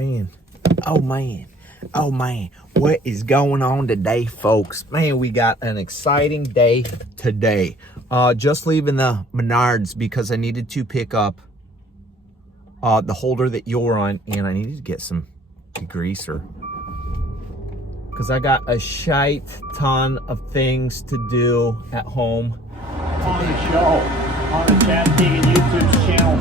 Man, oh man, what is going on today, folks? Man, we got an exciting day today. Just leaving the Menards because I needed to pick up the holder that you're on, and I needed to get some degreaser because I got a shite ton of things to do at home. On the show, on the Chad Teagan YouTube channel.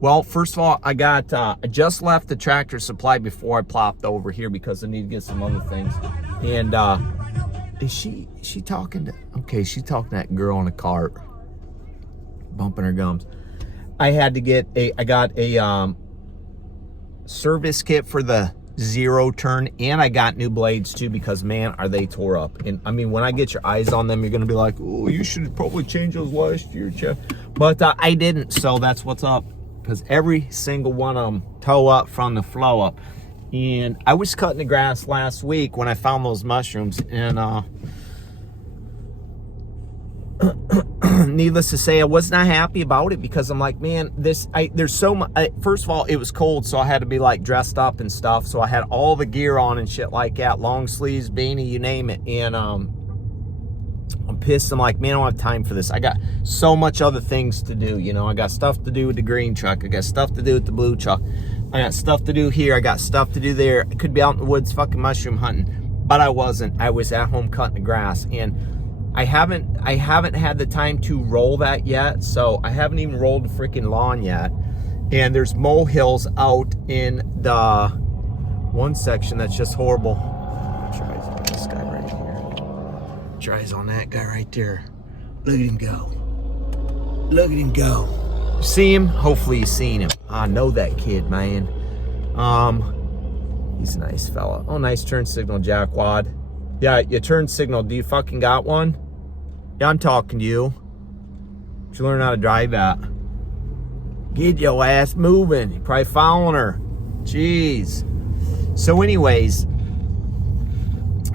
Well, first of all, I just left the Tractor Supply before I plopped over here because I need to get some other things. And is she talking to, okay, she's talking to that girl in a cart, bumping her gums. I got a service kit for the zero turn, and I got new blades too because, man, are they tore up. And I mean, when I get your eyes on them, you're gonna be like, oh, you should probably change those last year, Jeff. But I didn't, so that's what's up. Because every single one of them toe up from the flow up. And I was cutting the grass last week when I found those mushrooms, and needless to say, I was not happy about it because I'm like, man, there's so much. First of all, it was cold, so I had to be like dressed up and stuff. So I had all the gear on and shit like that, long sleeves, beanie, you name it. And I'm pissed. I'm like, man, I don't have time for this. I got so much other things to do. You know, I got stuff to do with the green truck. I got stuff to do with the blue truck. I got stuff to do here. I got stuff to do there. I could be out in the woods fucking mushroom hunting, but I wasn't. I was at home cutting the grass, and I haven't had the time to roll that yet. So I haven't even rolled the freaking lawn yet. And there's molehills out in the one section that's just horrible. Tries on this guy right here. Tries on that guy right there. Look at him go. Look at him go. See him? Hopefully you've seen him. I know that kid, man. He's a nice fella. Oh, nice turn signal, jackwad. Yeah, your turn signal. Do you fucking got one? Yeah, I'm talking to you. Did you learn how to drive that? Get your ass moving. You're probably following her. Jeez. So anyways,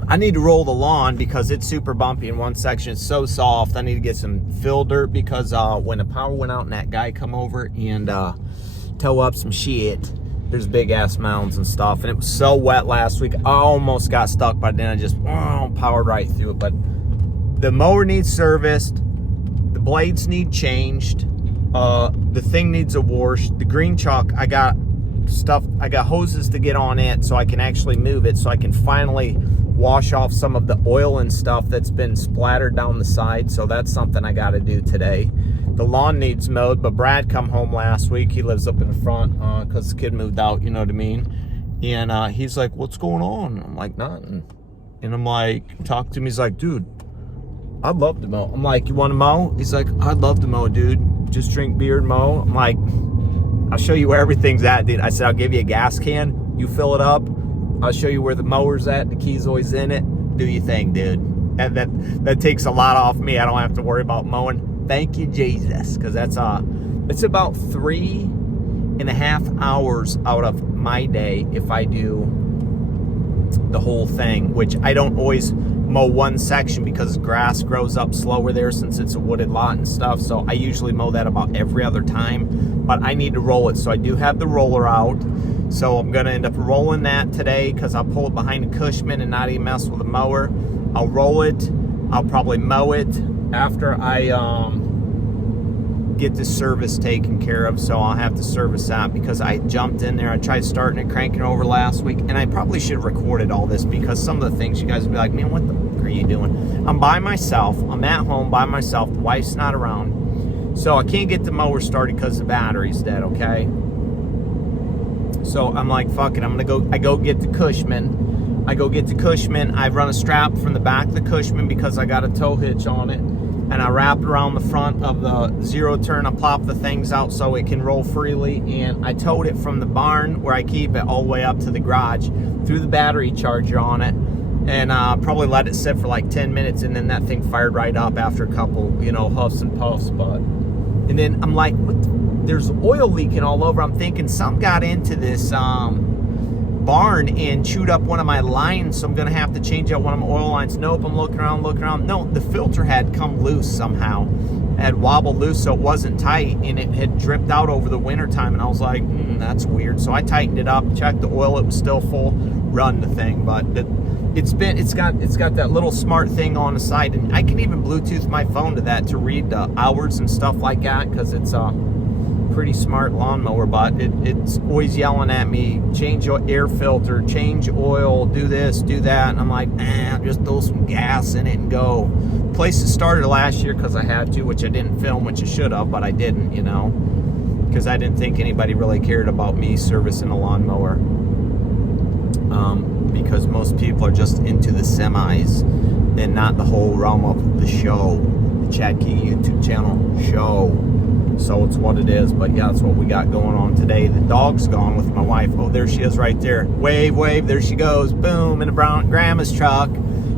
I need to roll the lawn because it's super bumpy in one section. It's so soft. I need to get some fill dirt because when the power went out and that guy come over and tow up some shit, there's big ass mounds and stuff. And it was so wet last week. I almost got stuck, but then I just powered right through it. But the mower needs serviced. The blades need changed. The thing needs a wash. The green chuck, I got hoses to get on it so I can actually move it, so I can finally wash off some of the oil and stuff that's been splattered down the side. So that's something I got to do today. The lawn needs mowed, but Brad come home last week. He lives up in the front because the kid moved out, you know what I mean? And he's like, what's going on? I'm like, nothing. And I'm like, talk to me. He's like, dude, I'd love to mow. I'm like, you want to mow? He's like, I'd love to mow, dude. Just drink beer and mow. I'm like, I'll show you where everything's at, dude. I said, I'll give you a gas can. You fill it up. I'll show you where the mower's at. The key's always in it. Do your thing, dude. And that takes a lot off me. I don't have to worry about mowing. Thank you, Jesus. Because that's it's about 3.5 hours out of my day if I do the whole thing, which I don't always mow one section because grass grows up slower there since it's a wooded lot and stuff. So I usually mow that about every other time, but I need to roll it. So I do have the roller out. So I'm going to end up rolling that today because I'll pull it behind a Cushman and not even mess with the mower. I'll roll it. I'll probably mow it after I get the service taken care of, so I'll have to service that because I jumped in there. I tried starting it, cranking it over last week, and I probably should have recorded all this because some of the things you guys would be like, man, what the fuck are you doing? I'm by myself. I'm at home by myself. The wife's not around. So I can't get the mower started because the battery's dead, okay? So I'm like, fuck it. I go get the Cushman. I run a strap from the back of the Cushman because I got a tow hitch on it. And I wrap it around the front of the zero turn. I plop the things out so it can roll freely. And I towed it from the barn where I keep it all the way up to the garage, threw the battery charger on it, and probably let it sit for like 10 minutes. And then that thing fired right up after a couple, huffs and puffs. And then I'm like, there's oil leaking all over. I'm thinking some got into this barn and chewed up one of my lines, so I'm gonna have to change out one of my oil lines. Nope, I'm looking around. No, the filter had come loose somehow. It had wobbled loose, so it wasn't tight, and it had dripped out over the winter time, and I was like, that's weird. So I tightened it up, checked the oil, it was still full, run the thing. But it's got that little smart thing on the side, and I can even Bluetooth my phone to that to read the hours and stuff like that, because it's pretty smart lawnmower. But it's always yelling at me, change your air filter, change oil, do this, do that, and I'm like, just throw some gas in it and go. Place started last year because I had to, which I didn't film, which I should have, but I didn't, because I didn't think anybody really cared about me servicing a lawnmower, because most people are just into the semis and not the whole realm of the show, the Chad King YouTube channel show. So it's what it is. But yeah, that's what we got going on today. The dog's gone with my wife. Oh, there she is right there. Wave, wave. There she goes. Boom, in a brown grandma's truck.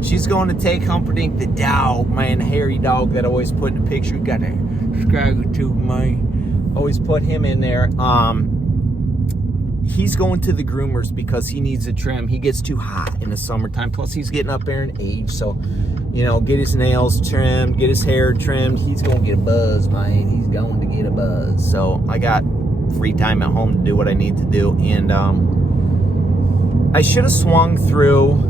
She's going to take Humperdinck, the dog, man, the hairy dog that I always put in the picture. Got a scraggle tooth, man. Always put him in there. He's going to the groomers because he needs a trim. He gets too hot in the summertime. Plus, he's getting up there in age. So, get his nails trimmed, get his hair trimmed. He's going to get a buzz, man. He's going to get a buzz. So, I got free time at home to do what I need to do. And I should have swung through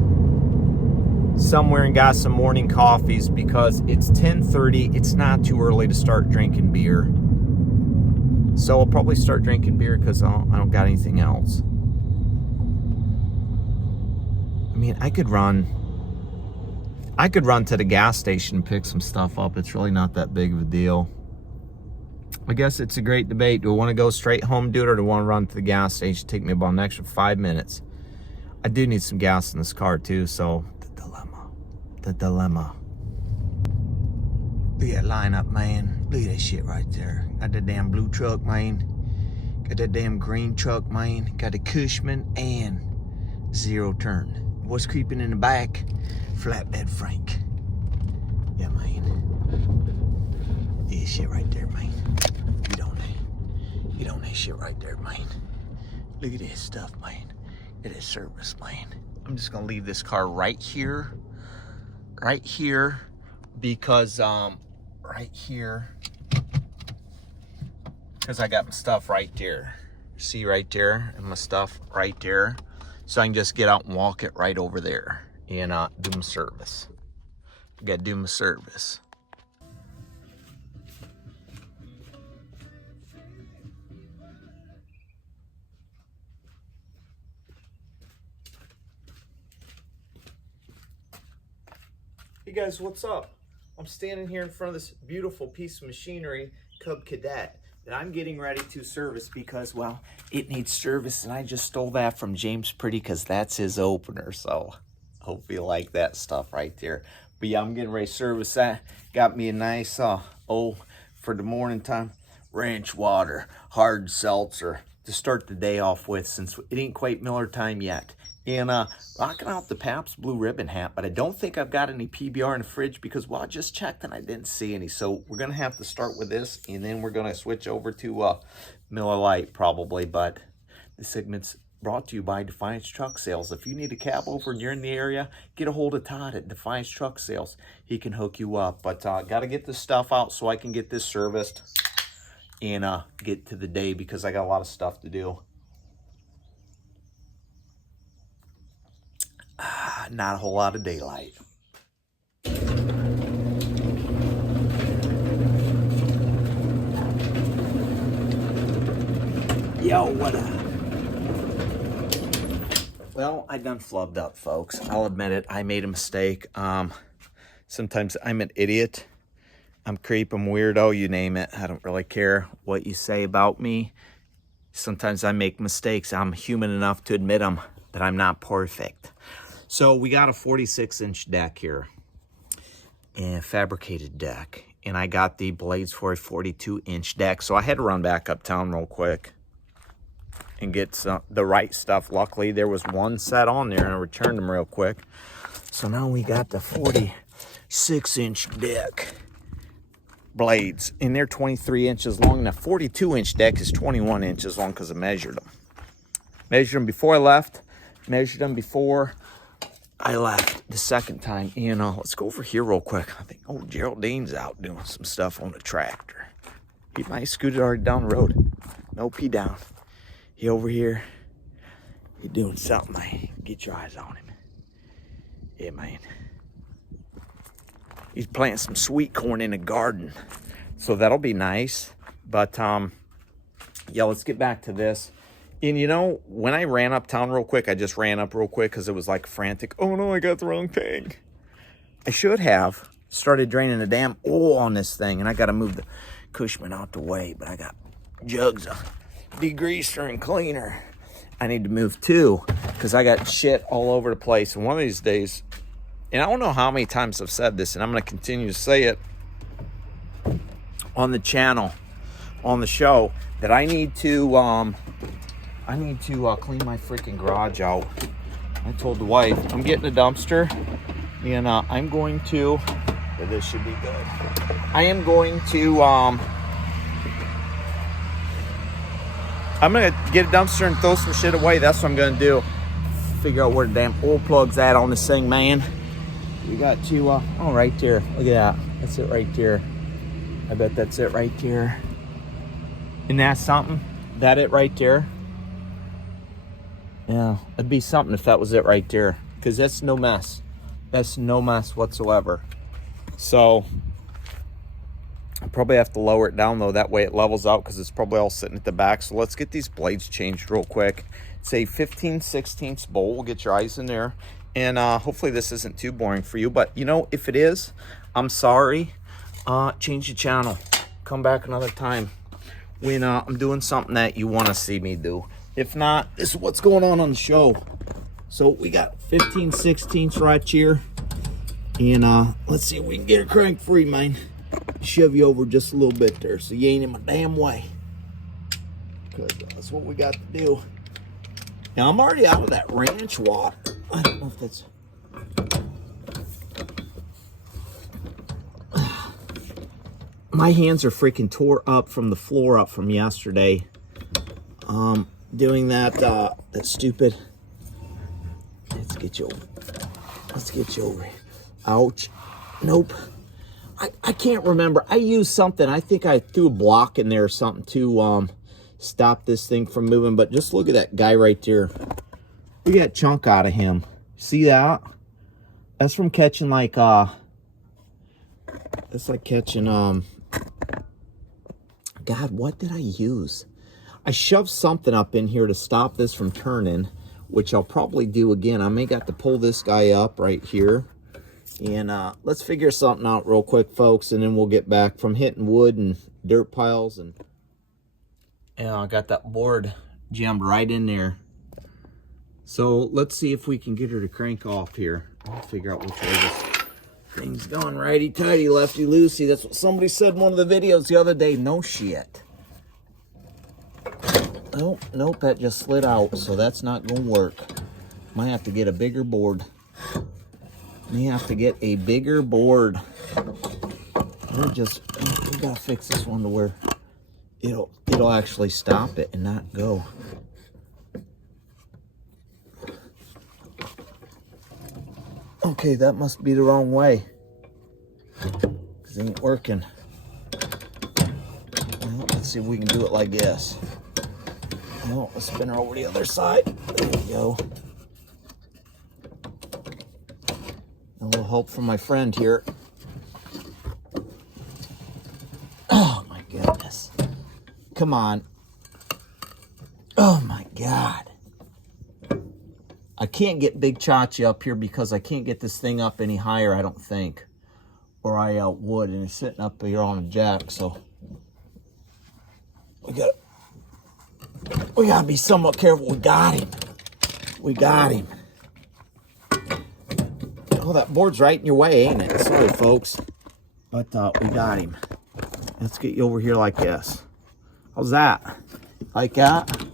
somewhere and got some morning coffees because it's 10:30. It's not too early to start drinking beer. So I'll probably start drinking beer because I don't got anything else. I mean, I could run to the gas station and pick some stuff up. It's really not that big of a deal. I guess it's a great debate. Do I want to go straight home and do it, or do I want to run to the gas station? Take me about an extra 5 minutes. I do need some gas in this car too, so the dilemma. Look at that lineup, man. Look at that shit right there. Got that damn blue truck, man. Got that damn green truck, man. Got the Cushman and zero turn. What's creeping in the back? Flatbed Frank. Yeah, man. Yeah, shit right there, man. Get on that shit right there, man. Look at this stuff, man. It is service, man. I'm just gonna leave this car right here, because because I got my stuff right there. See right there, and my stuff right there. So I can just get out and walk it right over there and do my service. Gotta do my service. Hey guys, what's up? I'm standing here in front of this beautiful piece of machinery, Cub Cadet, that I'm getting ready to service because, well, it needs service, and I just stole that from James Pretty because that's his opener, so hope you like that stuff right there. But yeah, I'm getting ready to service that. Got me a nice, for the morning time, ranch water, hard seltzer to start the day off with, since it ain't quite Miller time yet. And rocking out the Pabst Blue Ribbon hat, but I don't think I've got any PBR in the fridge because, well, I just checked and I didn't see any. So we're going to have to start with this, and then we're going to switch over to Miller Lite probably. But this segment's brought to you by Defiance Truck Sales. If you need a cab over and you're in the area, get a hold of Todd at Defiance Truck Sales. He can hook you up. But got to get this stuff out so I can get this serviced and get to the day because I got a lot of stuff to do. Not a whole lot of daylight. Yo, what up? Well, I done flubbed up, folks. I'll admit it. I made a mistake. Sometimes I'm an idiot. I'm creep, I'm weirdo, you name it. I don't really care what you say about me. Sometimes I make mistakes. I'm human enough to admit them, that I'm not perfect. So we got a 46-inch deck here, and fabricated deck. And I got the blades for a 42-inch deck. So I had to run back uptown real quick and get the right stuff. Luckily, there was one set on there, and I returned them real quick. So now we got the 46-inch deck blades, and they're 23 inches long. The 42-inch deck is 21 inches long because I measured them. Measured them before I left, measured them before I left the second time. You know, let's go over here real quick. I think, oh, Geraldine's out doing some stuff on the tractor. He might scooted already down the road. Nope, he down. He over here. He doing something, man. Get your eyes on him. Yeah, man. He's planting some sweet corn in the garden. So that'll be nice. But, yeah, let's get back to this. And, you know, when I ran uptown real quick, I just ran up real quick because it was like frantic. Oh, no, I got the wrong thing. I should have started draining the damn oil on this thing. And I got to move the Cushman out the way. But I got jugs of degreaser and cleaner I need to move too, because I got shit all over the place. And one of these days, and I don't know how many times I've said this, and I'm going to continue to say it on the channel, on the show, that I need to clean my freaking garage out. I told the wife, I'm getting a dumpster, and I'm going to, this should be good. I am going to, I'm going to get a dumpster and throw some shit away. That's what I'm going to do. Figure out where the damn oil plug's at on this thing, man. We got to, oh, right there. Look at that. That's it right there. I bet that's it right there. Isn't that something? That it right there? Yeah, it'd be something if that was it right there. Because that's no mess. That's no mess whatsoever. So, I probably have to lower it down, though. That way it levels out, because it's probably all sitting at the back. So, let's get these blades changed real quick. It's a 15/16 bolt. We'll get your eyes in there. And hopefully this isn't too boring for you. But, you know, if it is, I'm sorry. Change the channel. Come back another time when I'm doing something that you want to see me do. If not, this is what's going on the show. So we got 15/16 right here. And let's see if we can get her crank free, man. Shove you over just a little bit there so you ain't in my damn way. Because that's what we got to do. Now, I'm already out of that ranch water. I don't know if that's... My hands are freaking tore up from the floor up from yesterday. Doing that, that stupid... Let's get you over. Let's get you over. Ouch. Nope. I can't remember. I used something. I think I threw a block in there or something to stop this thing from moving. But just look at that guy right there. We got chunk out of him. See that? That's from catching like that's like catching God, what did I use? I shoved something up in here to stop this from turning, which I'll probably do again. I may got to pull this guy up right here. And let's figure something out real quick, folks, and then we'll get back from hitting wood and dirt piles. And I got that board jammed right in there. So let's see if we can get her to crank off here. I'll figure out which way this thing's going. Righty-tighty, lefty-loosey. That's what somebody said in one of the videos the other day. No shit. Oh, nope, that just slid out, so that's not going to work. Might have to get a bigger board. May have to get a bigger board. We gotta fix this one to where it'll actually stop it and not go. Okay, that must be the wrong way, because it ain't working. Well, let's see if we can do it like this. Well, let's spin her over the other side. There we go. A little help from my friend here. Oh my goodness. Come on. Oh my God. I can't get Big Chachi up here because I can't get this thing up any higher, I don't think. Or I would, and it's sitting up here on a jack, so we gotta be somewhat careful. We got him. We got him. Oh, that board's right in your way, ain't it? Sorry, folks. But we got him. Let's get you over here like this. How's that? Like that?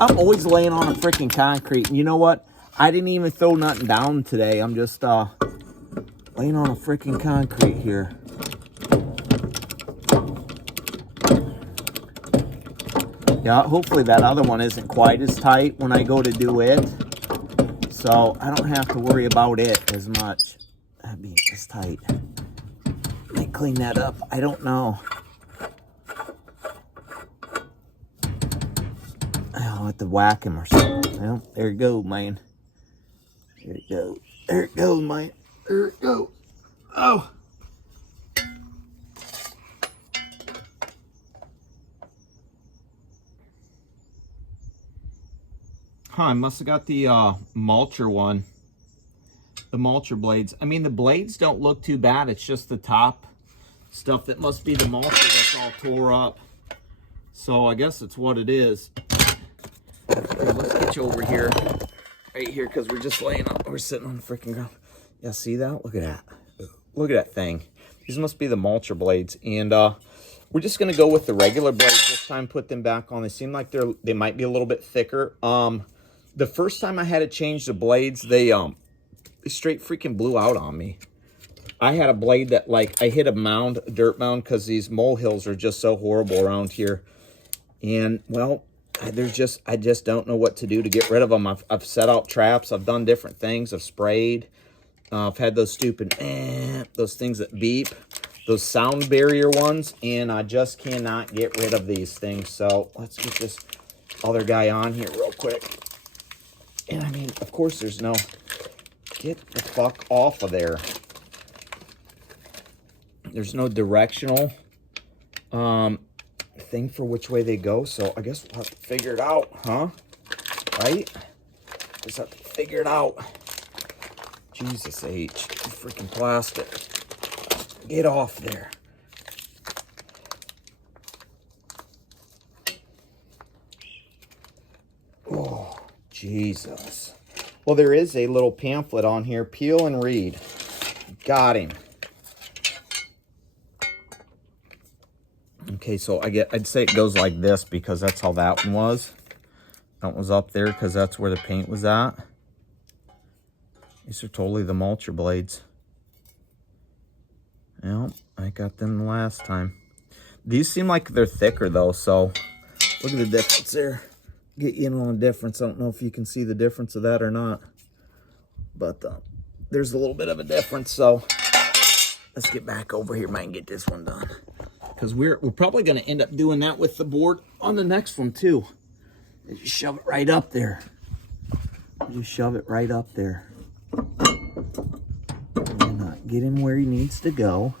I'm always laying on a freaking concrete. And you know what? I didn't even throw nothing down today. I'm just laying on a freaking concrete here. Yeah, hopefully that other one isn't quite as tight when I go to do it. So I don't have to worry about it as much. That'd be as tight. I clean that up. I don't know. I'll have to whack him or something. Well, there it goes, man. There it goes. There it goes, man. There it goes. Oh. Huh, I must have got the mulcher one. The mulcher blades. I mean, the blades don't look too bad. It's just the top stuff that must be the mulcher that's all tore up. So I guess it's what it is. Here, let's get you over here. Right here, because we're just laying up. We're sitting on the freaking ground. Yeah, see that? Look at that. Look at that thing. These must be the mulcher blades. And we're just going to go with the regular blades this time. Put them back on. They seem like they might be a little bit thicker. The first time I had to change the blades, they straight freaking blew out on me. I had a blade that, like, I hit a mound, a dirt mound, because these molehills are just so horrible around here. And, well, I just don't know what to do to get rid of them. I've set out traps. I've done different things. I've sprayed. I've had those stupid, those things that beep, those sound barrier ones, and I just cannot get rid of these things. So let's get this other guy on here real quick. And I mean, of course, there's no, get the fuck off of there. There's no directional thing for which way they go. So I guess we'll have to figure it out, huh? Right? Just have to figure it out. Jesus H, freaking plastic. Get off there. Oh, Jesus. Well, there is a little pamphlet on here. Peel and read. Got him. Okay, so I'd say it goes like this because that's how that one was. That was up there because that's where the paint was at. These are totally the mulcher blades. Well, I got them the last time. These seem like they're thicker though, so look at the difference there. Get you in on the difference. I don't know if you can see the difference of that or not. But there's a little bit of a difference, so let's get back over here, man, and get this one done. Because we're probably going to end up doing that with the board on the next one too. Just shove it right up there. Just shove it right up there. And not get him where he needs to go.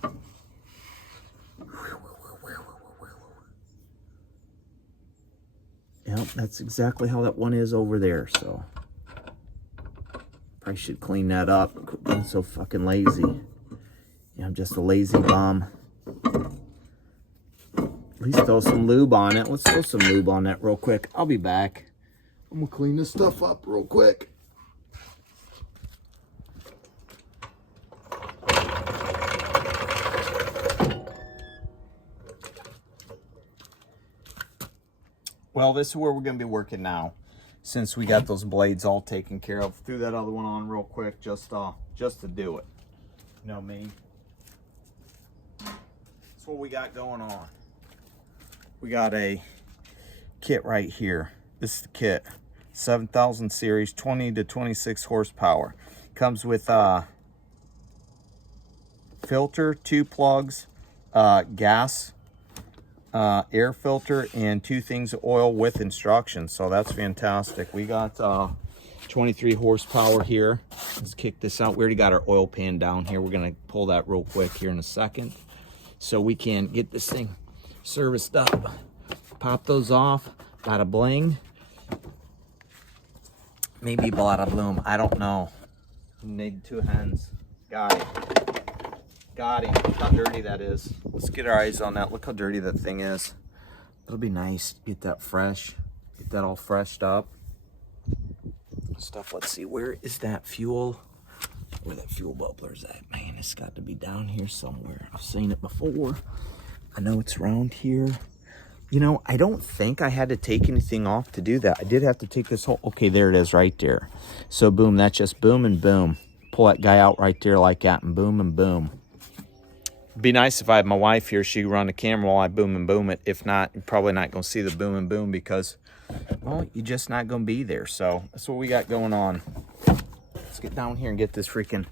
Yep, that's exactly how that one is over there. So probably should clean that up. Quit being so fucking lazy. Yeah, I'm just a lazy bum. At least throw some lube on it. Let's throw some lube on that real quick. I'll be back. I'm gonna clean this stuff up real quick. Well, this is where we're gonna be working now, since we got those blades all taken care of. Threw that other one on real quick, just to do it. You know me. That's what we got going on. We got a kit right here. This is the kit. 7000 series, 20 to 26 horsepower. Comes with filter, 2 plugs, gas, air filter, and 2 things of oil with instructions. So that's fantastic. We got 23 horsepower here. Let's kick this out. We already got our oil pan down here. We're gonna pull that real quick here in a second so we can get this thing serviced up. Pop those off. Bada bling. Maybe Blada Bloom. I don't know. Need 2 hens. Got him. Got him. Look how dirty that is. Let's get our eyes on that. Look how dirty that thing is. It'll be nice. Get that fresh. Get that all freshed up. Stuff. Let's see. Where is that fuel? Where that fuel bubbler is at? Man, it's got to be down here somewhere. I've seen it before. I know it's around here. You know, I don't think I had to take anything off to do that. I did have to take this whole... Okay, there it is right there. So, boom, that's just boom and boom. Pull that guy out right there like that and boom and boom. It'd be nice if I had my wife here. She'd run the camera while I boom and boom it. If not, you're probably not going to see the boom and boom because, well, you're just not going to be there. So, that's what we got going on. Let's get down here and get this freaking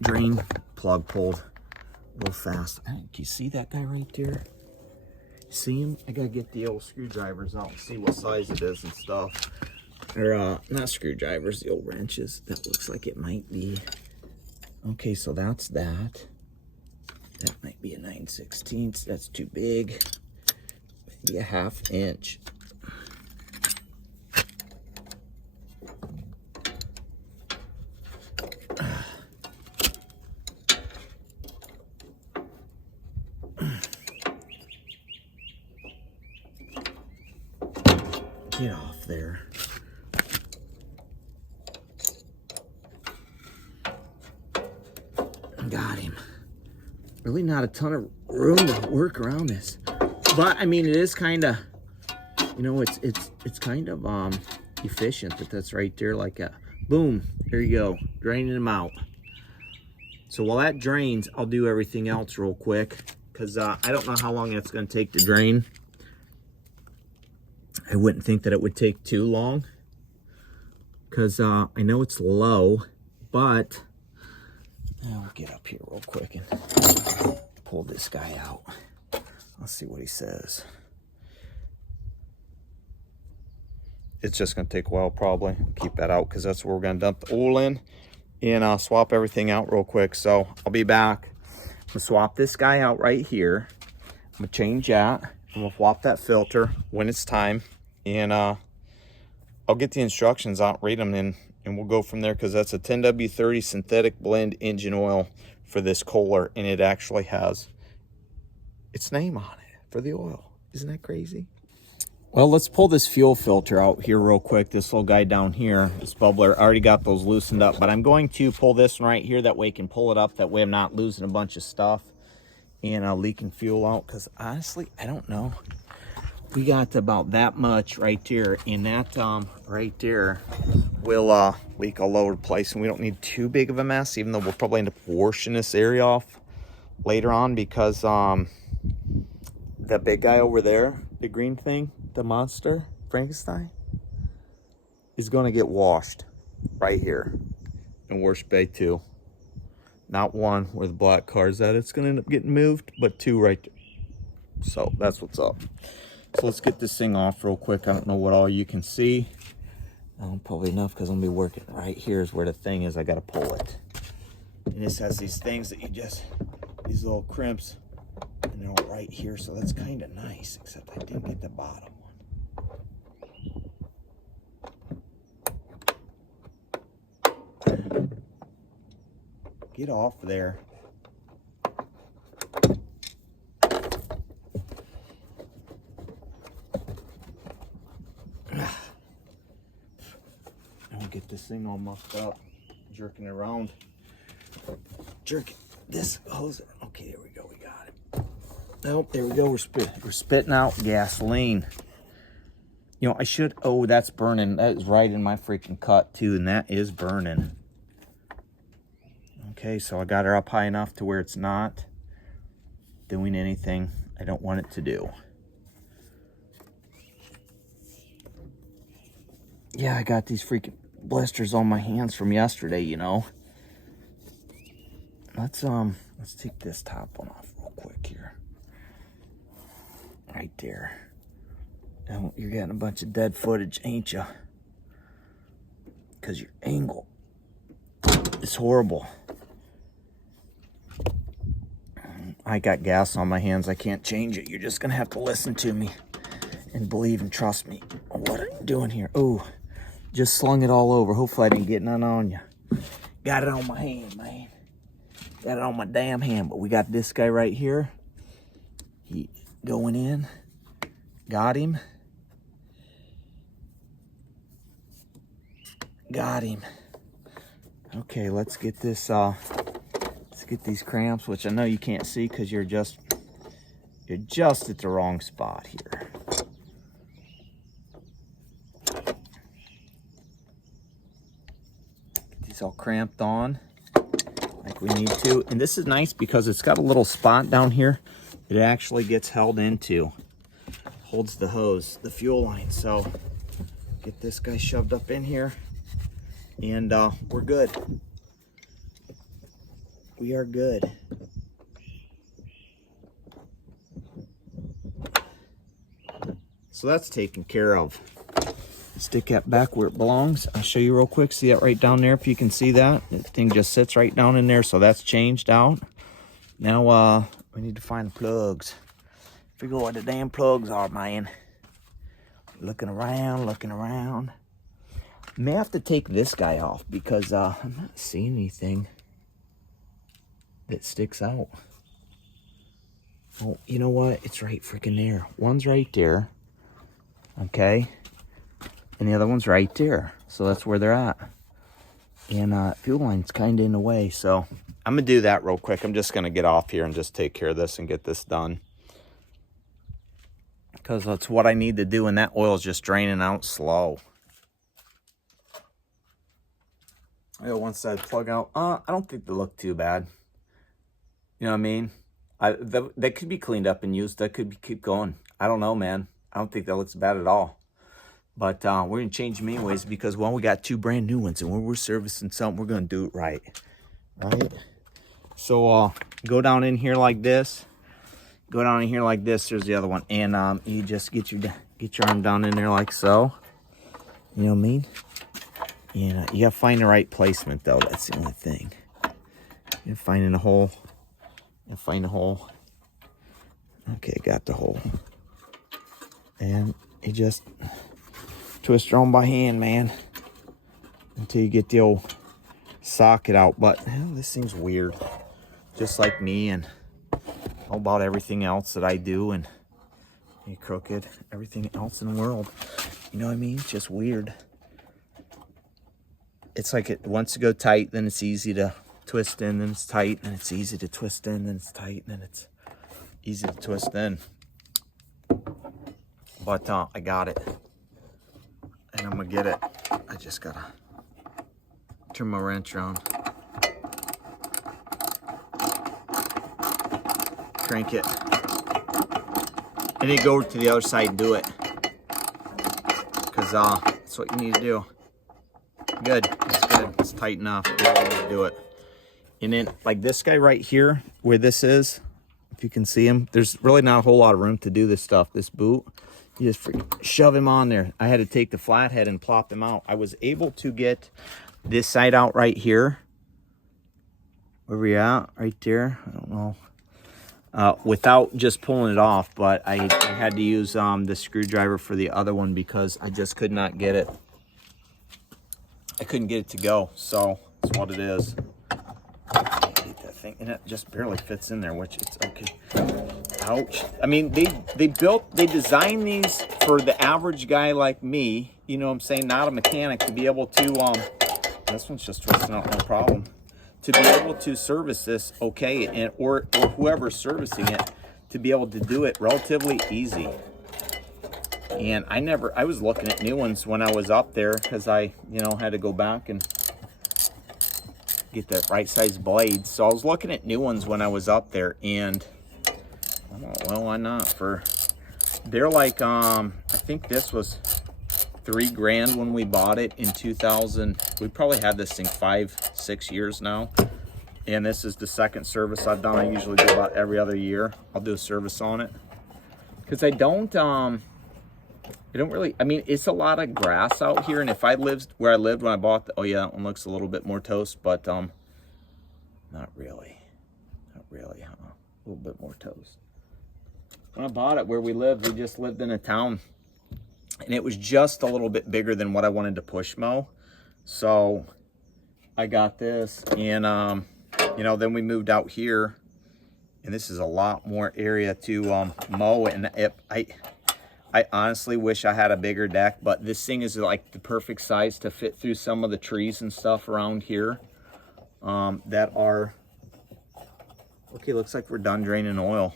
drain plug pulled real fast. Can you see that guy right there? See him? I gotta get the old screwdrivers out and see what size it is and stuff. Or not screwdrivers, the old wrenches. That looks like it might be. Okay, so that's that. That might be a 9/16. That's too big. Maybe a 1/2 inch. Get off there. Got him. Really not a ton of room to work around this. But I mean it is kinda, you know, it's kind of efficient that's right there like a boom. There you go. Draining them out. So while that drains, I'll do everything else real quick. Because I don't know how long that's gonna take to drain. I wouldn't think that it would take too long because I know it's low, but I'll get up here real quick and pull this guy out. Let's see what he says. It's just going to take a while probably. Keep that out because that's where we're going to dump the oil in and I'll swap everything out real quick. So I'll be back. I'm going to swap this guy out right here. I'm going to change that. I'm going to swap that filter when it's time. And I'll get the instructions out, read them, and we'll go from there because that's a 10W30 synthetic blend engine oil for this Kohler, and it actually has its name on it for the oil. Isn't that crazy? Well, let's pull this fuel filter out here real quick. This little guy down here, this bubbler, I already got those loosened up, but I'm going to pull this one right here. That way I can pull it up. That way I'm not losing a bunch of stuff and leaking fuel out because honestly, I don't know. We got about that much right there, and that right there will leak all over the place, and we don't need too big of a mess, even though we'll probably end up washing this area off later on because the big guy over there, the green thing, the monster, Frankenstein, is going to get washed right here in Wash Bay 2. Not one where the black car's at. It's going to end up getting moved, but 2 right there. So that's what's up. So let's get this thing off real quick. I don't know what all you can see. Probably enough because I'm going to be working right here is where the thing is. I got to pull it. And this has these things that you just, these little crimps, and they're all right here. So that's kind of nice, except I didn't get the bottom one. Get off there. Get this thing all muffed up, jerking around, jerking this hose. Okay, there we go, we got it. Nope, there we go. We're spitting out gasoline. You know, I should. Oh, that's burning. That is right in my freaking cut too, and that is burning. Okay, so I got her up high enough to where it's not doing anything I don't want it to do. Yeah, I got these freaking blisters on my hands from yesterday, you know. Let's take this top one off real quick here. Right there. Now you're getting a bunch of dead footage, ain't you? Because your angle is horrible. I got gas on my hands. I can't change it. You're just gonna have to listen to me and believe and trust me. What are you doing here? Oh. just slung it all over. Hopefully I didn't get none on you. Got it on my hand, man. Got it on my damn hand. But we got this guy right here. He going in. Got him. Got him. Okay, let's get this, let's get these cramps, which I know you can't see because you're just at the wrong spot here. Get these all cramped on like we need to. And this is nice because it's got a little spot down here. It actually gets held into, holds the hose, the fuel line. So get this guy shoved up in here. And we're good. We are good. So that's taken care of. Stick that back where it belongs. I'll show you real quick. See that right down there? If you can see that, the thing just sits right down in there. So that's changed out. Now we need to find the plugs. Figure out what the damn plugs are, man. Looking around, looking around. May have to take this guy off because I'm not seeing anything that sticks out. Oh, you know what? It's right freaking there. One's right there. Okay. And the other one's right there. So that's where they're at. And fuel line's kind of in the way. So I'm going to do that real quick. I'm just going to get off here and just take care of this and get this done. Because that's what I need to do. And that oil's just draining out slow. I got one side plug out. I don't think they look too bad. You know what I mean? They could be cleaned up and used. That could keep going. I don't know, man. I don't think that looks bad at all. But we're going to change them anyways because, well, we got 2 brand new ones. And when we're servicing something, we're going to do it right. Right? So go down in here like this. Go down in here like this. There's the other one. And you just get your arm down in there like so. You know what I mean? And you got to find the right placement, though. That's the only thing. You're finding a hole. You find a hole. Okay, got the hole. And you just twist your own by hand, man. Until you get the old socket out. But this seems weird. Just like me and about everything else that I do. And crooked. Everything else in the world. You know what I mean? It's just weird. It's like it wants to go tight, then it's easy to twist in, then it's tight, then it's easy to twist in, then it's tight, then it's easy to twist in. But I got it. And I'm going to get it. I just got to turn my wrench around. Crank it. And then go over to the other side and do it. Because that's what you need to do. Good. It's good. It's tight enough. Do it. And then, like this guy right here, where this is, if you can see him, there's really not a whole lot of room to do this stuff. This boot, you just shove him on there. I had to take the flathead and plop him out. I was able to get this side out right here. Where we at? Right there. I don't know. Without just pulling it off, but I had to use the screwdriver for the other one because I just could not get it. I couldn't get it to go, so that's what it is. I hate that thing, and it just barely fits in there, which it's okay. Ouch. I mean, they designed these for the average guy like me, you know what I'm saying, not a mechanic, to be able to, this one's just twisting out, no problem. To be able to service this okay, and or whoever's servicing it, to be able to do it relatively easy. And I was looking at new ones when I was up there because I, had to go back and get the right size blades. So I was looking at new ones when I was up there, and well, why not? They're like, I think this was $3,000 when we bought it in 2000. We probably had this thing 5-6 years now. And this is the second service I've done. I usually do about every other year. I'll do a service on it. Because I don't really, I mean, it's a lot of grass out here. And if I lived where I lived when I bought oh yeah, that one looks a little bit more toast, but not really. Not really, huh? A little bit more toast. When I bought it where we lived, we just lived in a town and it was just a little bit bigger than what I wanted to push mow. So I got this, and you know, then we moved out here, and this is a lot more area to mow. And I honestly wish I had a bigger deck, but this thing is like the perfect size to fit through some of the trees and stuff around here that are, okay, looks like we're done draining oil,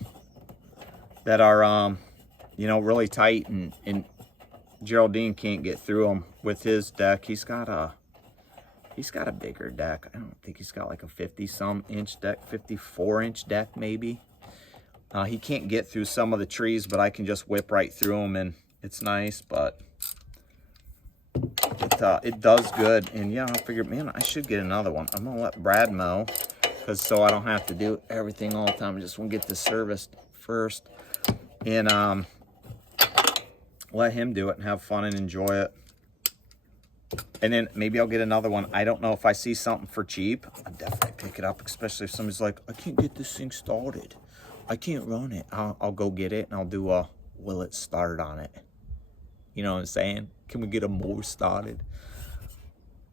that are, you know, really tight, and Geraldine can't get through them with his deck. He's got a bigger deck. I don't think he's got like a 50-some inch deck, 54-inch deck maybe. He can't get through some of the trees, but I can just whip right through them, and it's nice. But it does good. And yeah, I figured, man, I should get another one. I'm gonna let Brad mow, because so I don't have to do everything all the time. I just want to get this serviced first, and let him do it and have fun and enjoy it. And then maybe I'll get another one. I don't know, if I see something for cheap, I'll definitely pick it up, especially if somebody's like, I can't get this thing started, I can't run it. I'll go get it, and I'll do a will it start on it. You know what I'm saying? Can we get a more started?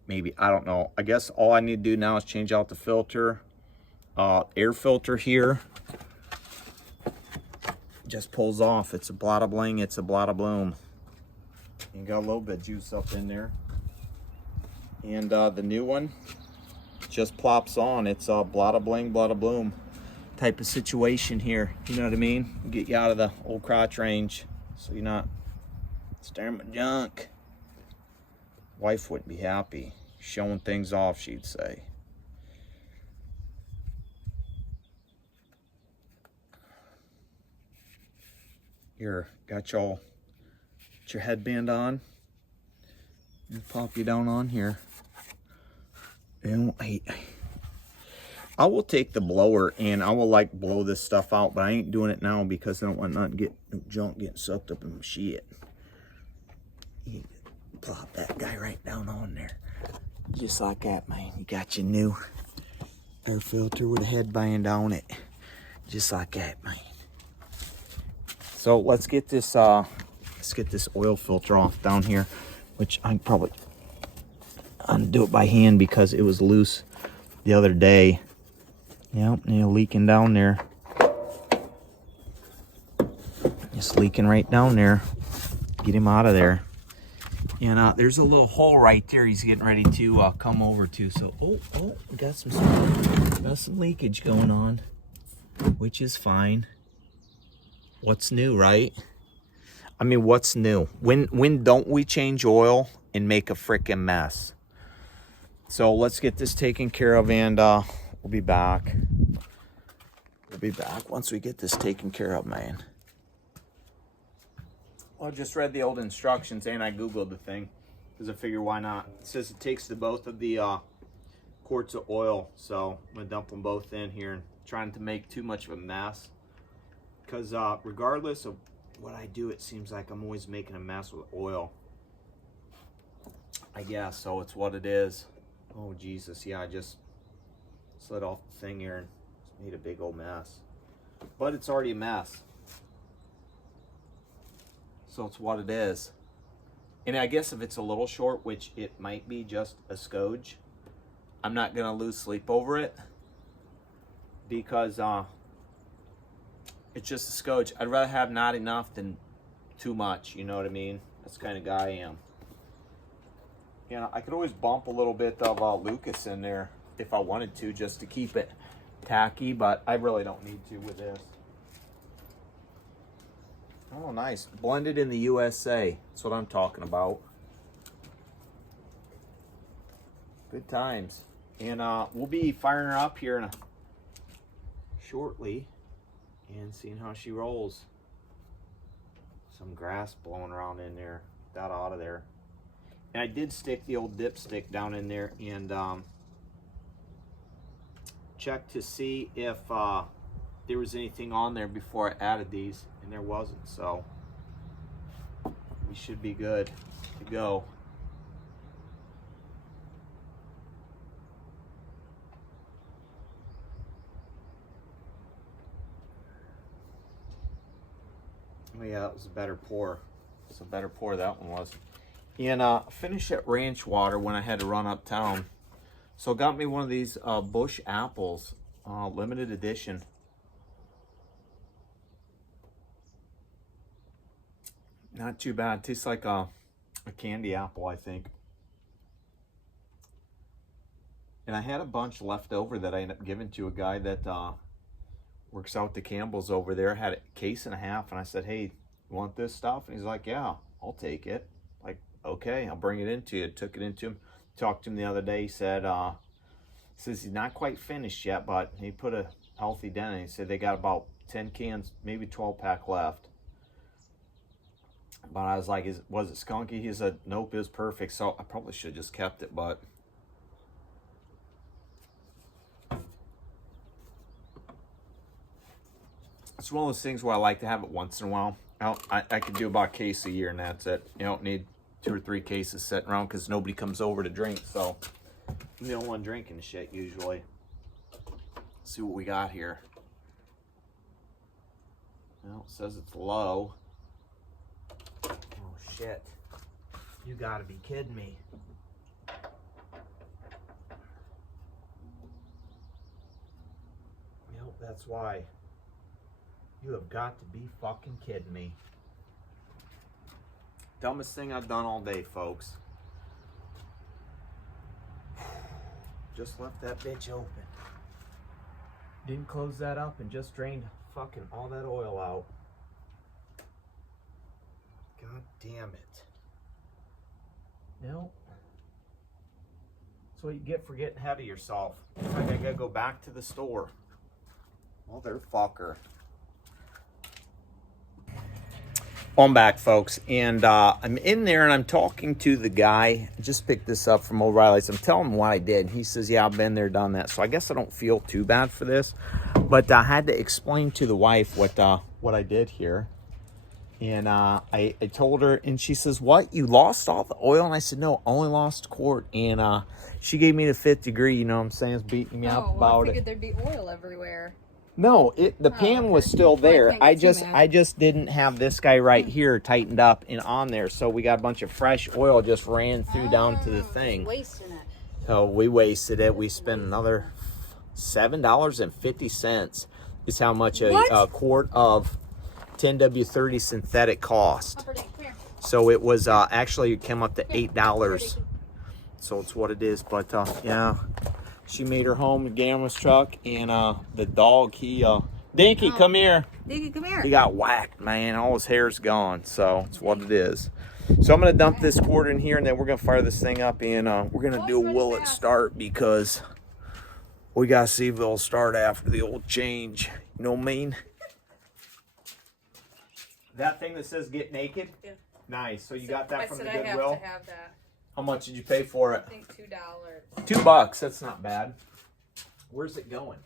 Maybe, I don't know. I guess all I need to do now is change out the filter. Air filter here just pulls off. It's a blada bling, it's a blada bloom. You got a little bit of juice up in there. And the new one just plops on. It's a blada bling, blada bloom type of situation here. You know what I mean? Get you out of the old crotch range, so you're not staring at my junk. Wife wouldn't be happy. Showing things off, she'd say. Here, got your headband on. And pop you down on here. And I will take the blower and I will like blow this stuff out, but I ain't doing it now because I don't want nothing no junk getting sucked up in my shit. You plop that guy right down on there. Just like that, man. You got your new air filter with a headband on it. Just like that, man. So let's get this oil filter off down here, which I can probably undo it by hand because it was loose the other day. Yep, leaking down there. Just leaking right down there. Get him out of there. And there's a little hole right there he's getting ready to come over to. So, we got some leakage going on, which is fine. What's new, right? I mean, what's new? When don't we change oil and make a freaking mess? So let's get this taken care of, and we'll be back. We'll be back once we get this taken care of, man. Well, I just read the old instructions and I Googled the thing because I figure why not. It says it takes the both of the quarts of oil. So I'm going to dump them both in here and trying to make too much of a mess. Because regardless of what I do, it seems like I'm always making a mess with oil. I guess, so it's what it is. Oh, Jesus. Yeah, I just slid off the thing here and made a big old mess. But it's already a mess. So it's what it is. And I guess if it's a little short, which it might be just a skoge, I'm not going to lose sleep over it. Because it's just a skoge. I'd rather have not enough than too much. You know what I mean? That's the kind of guy I am. You know, I could always bump a little bit of Lucas in there if I wanted to, just to keep it tacky, but I really don't need to with this. Oh, nice. Blended in the USA. That's what I'm talking about. Good times. And we'll be firing her up here shortly and seeing how she rolls. Some grass blowing around in there. Got out of there. And I did stick the old dipstick down in there and check to see if there was anything on there before I added these, and there wasn't, so we should be good to go. Oh yeah, that was a better pour. So better pour that one was. And finish at ranch water when I had to run uptown. So got me one of these Bush apples, limited edition. Not too bad. Tastes like a candy apple, I think. And I had a bunch left over that I ended up giving to a guy that works out the Campbell's over there. Had a case and a half, and I said, "Hey, you want this stuff?" And he's like, "Yeah, I'll take it." Like, okay, I'll bring it into you. Took it into him. Talked to him the other day. He said, says he's not quite finished yet, but he put a healthy dent in. He said they got about 10 cans, maybe 12 pack left. But I was like, was it skunky? He said, nope, it was perfect. So I probably should have just kept it, but it's one of those things where I like to have it once in a while. I could do about a case a year, and that's it. You don't need 2 or 3 cases sitting around because nobody comes over to drink. So I'm the only one drinking shit usually. Let's see what we got here. Well, it says it's low. Oh shit. You gotta be kidding me. Yep, that's why. You have got to be fucking kidding me. Dumbest thing I've done all day, folks. Just left that bitch open. Didn't close that up and just drained fucking all that oil out. God damn it. Nope. That's what you get for getting ahead of yourself. It's like I gotta go back to the store. Motherfucker. I'm back, folks, and I'm in there and I'm talking to the guy. I just picked this up from O'Reilly's. I'm telling him what I did. He says, yeah, I've been there, done that. So I guess I don't feel too bad for this. But I had to explain to the wife what I did here. And I told her, and she says, what? You lost all the oil? And I said, no, only lost a quart. And she gave me the 5th degree, you know what I'm saying? It's beating me up about I figured it. there'd be oil everywhere. No, the pan was still there. I just didn't have this guy right here tightened up and on there. So we got a bunch of fresh oil just ran through down to the thing. Wasting it. So we wasted it. We spent another $7.50 is how much a quart of 10W30 synthetic cost. So it was actually it came up to $8. So it's what it is. But yeah. She made her home in Gamma's truck, and the dog, Dinky, come here. Dinky, come here. He got whacked, man. All his hair's gone, so it's what it is. So I'm going to dump this quart in here, and then we're going to fire this thing up, and we're going to do a will it start, because we got to see if it'll start after the old change. You know what I mean? That thing that says get naked? Yeah. Nice. So you got that from the Goodwill? I have to have that. How much did you pay for it? I think $2. $2. That's not bad. Where's it going?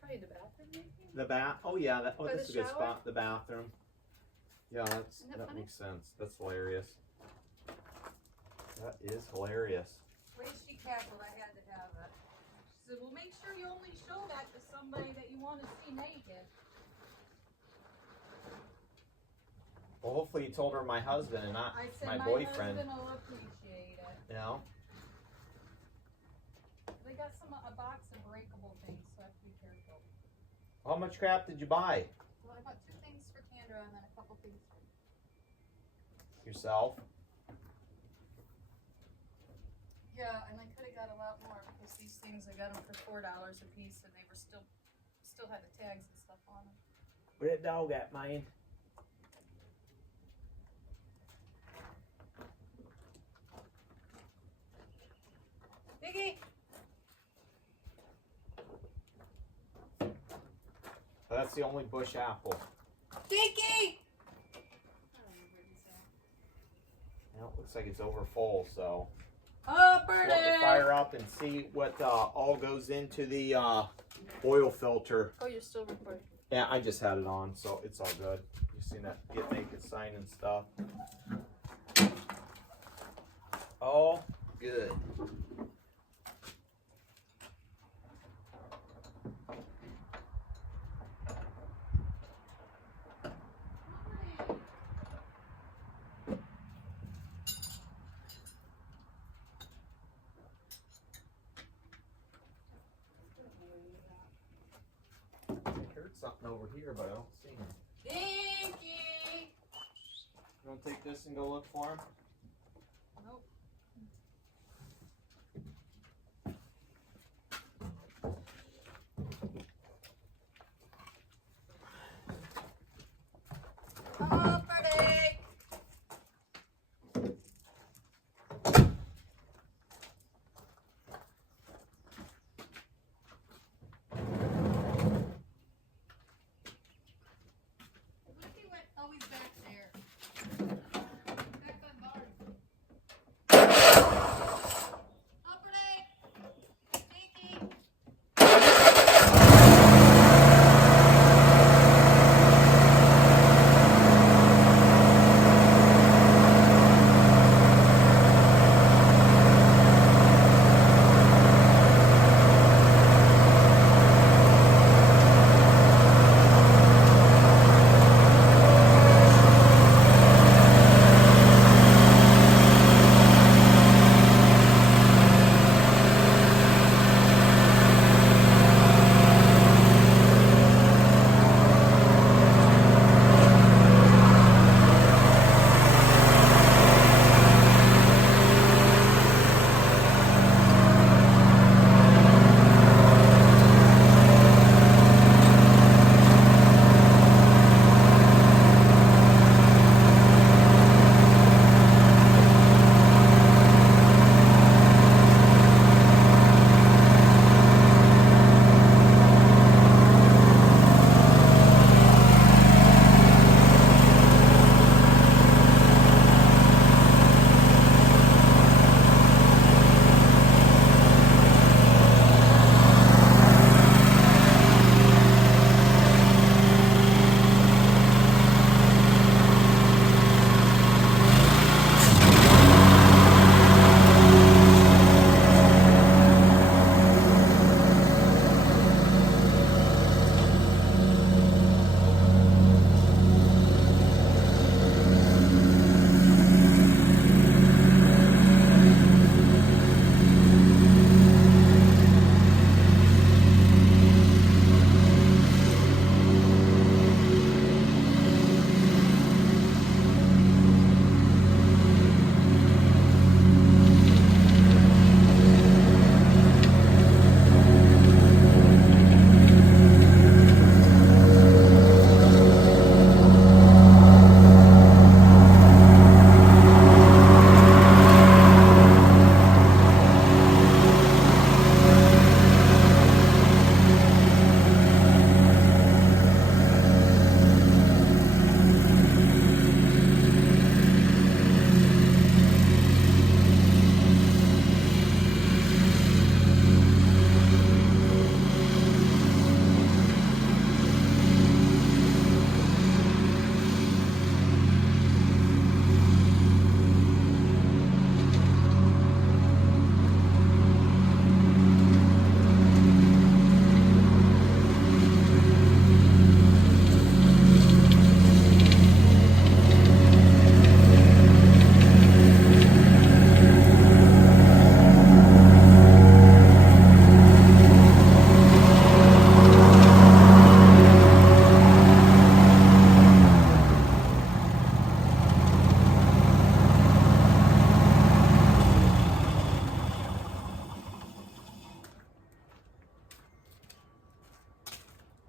Probably the bathroom, maybe. The bath? Oh yeah. That's a good shower? spot. The bathroom. Yeah, that makes sense. That's hilarious. That is hilarious. Way she cackled, I had to have it. She said, "Well, make sure you only show that to somebody that you want to see naked." Well, hopefully you told her my husband and not my boyfriend. My husband will appreciate it. You know? They got a box of breakable things, so I have to be careful. How much crap did you buy? Well, I bought 2 things for Kendra and then a couple things for yourself. Yeah, and I could have got a lot more because these things I got them for $4 a piece, and they were still had the tags and stuff on them. Where that dog at, man? Biggie! That's the only bush apple. Dinky! Well, it looks like it's over full, so. Oh, We'll have Birdie! to fire up and see what all goes into the oil filter. Oh, you're still recording. Yeah, I just had it on, so it's all good. You seen that get naked sign and stuff. All good. over here, but I don't see him. Dinky! You want to take this and go look for him? Nope. Oh, Freddie! He went always back there. Back on Barn. Oh, Freddie! Dinky!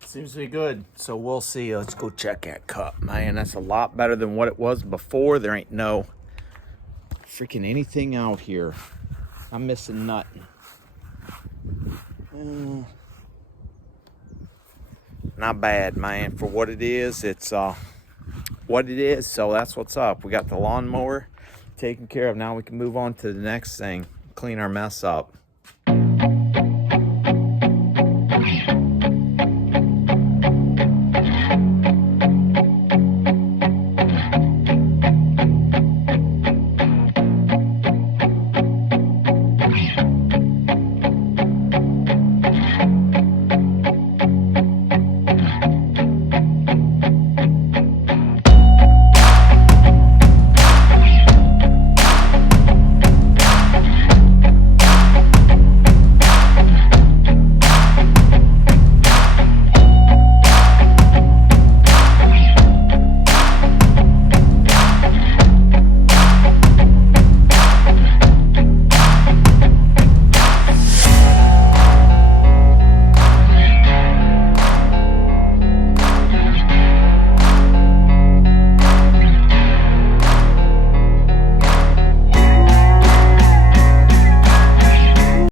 Seems to be good. So we'll see. Let's go check that cup. Man, that's a lot better than what it was before. There ain't no freaking anything out here. I'm missing nothing. Not bad, man. For what it is, it's what it is. So that's what's up. We got the lawnmower taken care of. Now we can move on to the next thing. Clean our mess up.